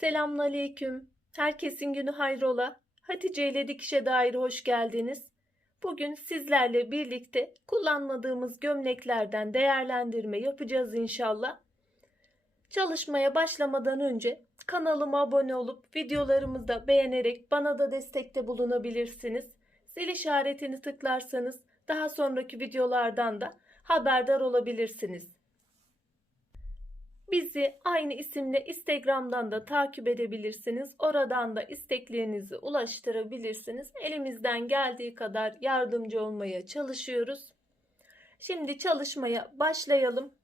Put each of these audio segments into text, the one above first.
Selamünaleyküm. Herkesin günü hayrola. Hatice ile dikişe dair hoş geldiniz. Bugün sizlerle birlikte kullanmadığımız gömleklerden değerlendirme yapacağız inşallah. Çalışmaya başlamadan önce kanalıma abone olup videolarımı da beğenerek bana da destekte bulunabilirsiniz. Zil işaretini tıklarsanız daha sonraki videolardan da haberdar olabilirsiniz. Bizi aynı isimle Instagram'dan da takip edebilirsiniz. Oradan da isteklerinizi ulaştırabilirsiniz. Elimizden geldiği kadar yardımcı olmaya çalışıyoruz. Şimdi çalışmaya başlayalım.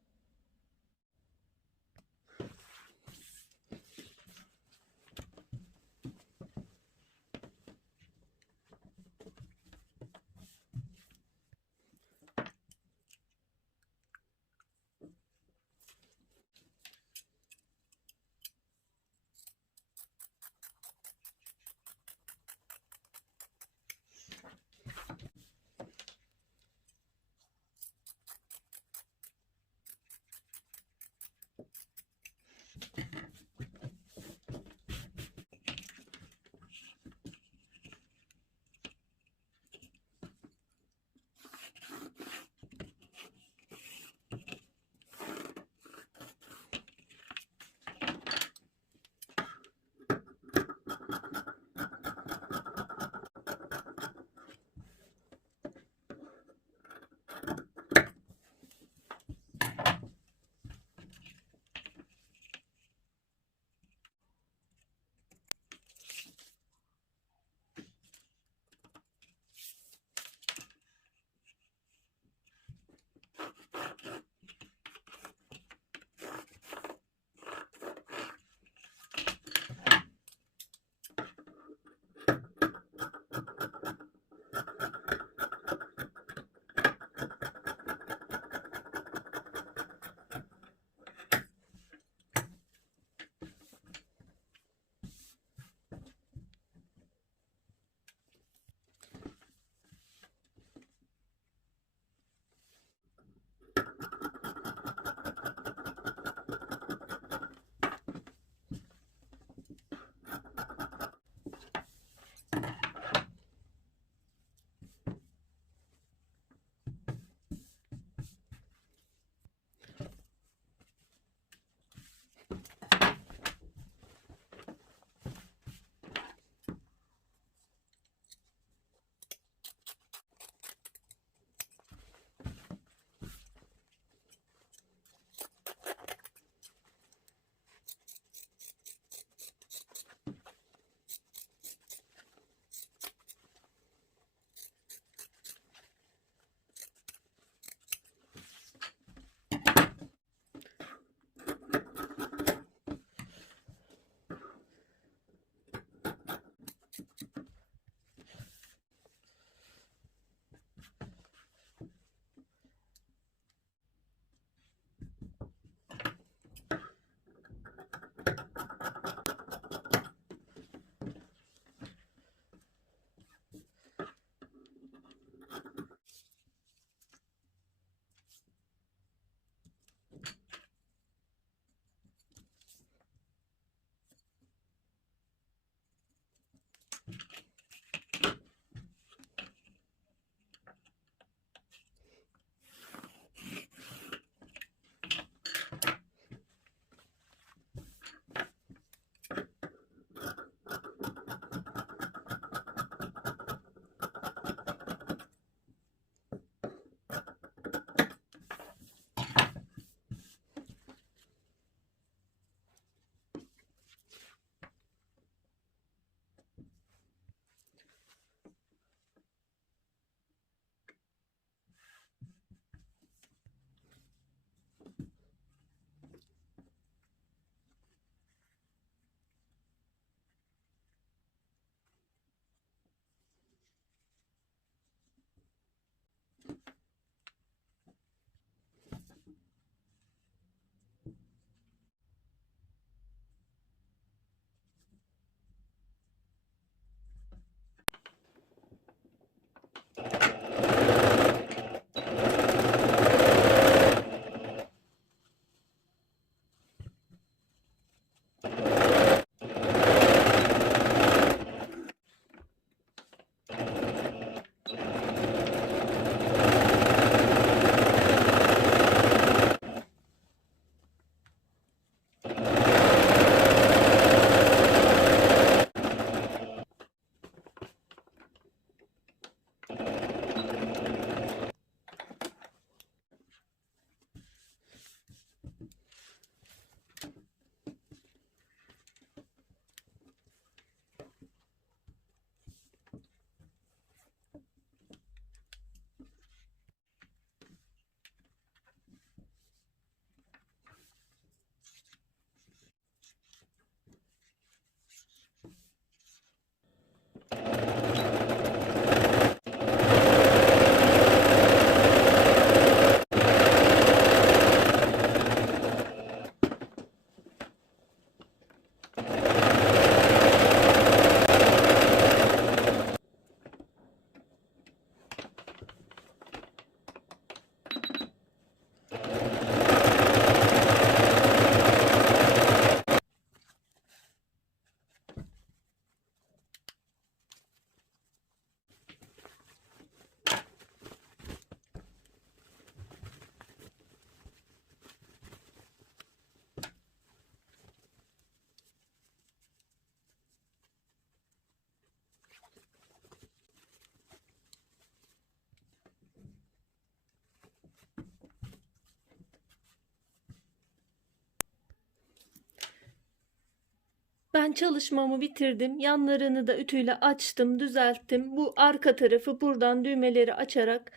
Ben çalışmamı bitirdim. Yanlarını da ütüyle açtım, düzelttim. Bu arka tarafı buradan düğmeleri açarak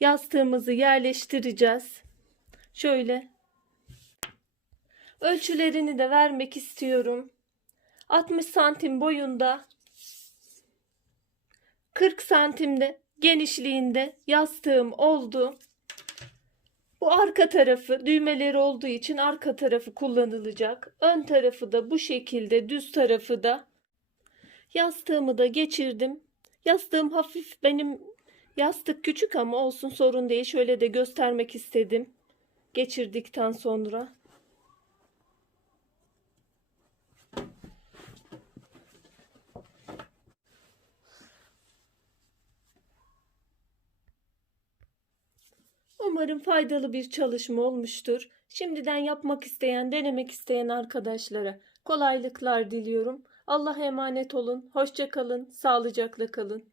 yastığımızı yerleştireceğiz. Şöyle ölçülerini de vermek istiyorum. 60 santim boyunda 40 santimde genişliğinde yastığım oldu. Bu arka tarafı düğmeleri olduğu için arka tarafı kullanılacak. Ön tarafı da bu şekilde düz tarafı da yastığımı da geçirdim. Yastığım hafif benim yastık küçük ama olsun sorun değil. Şöyle de göstermek istedim. Geçirdikten sonra. Umarım faydalı bir çalışma olmuştur. Şimdiden yapmak isteyen, denemek isteyen arkadaşlara kolaylıklar diliyorum. Allah'a emanet olun. Hoşça kalın, sağlıcakla kalın.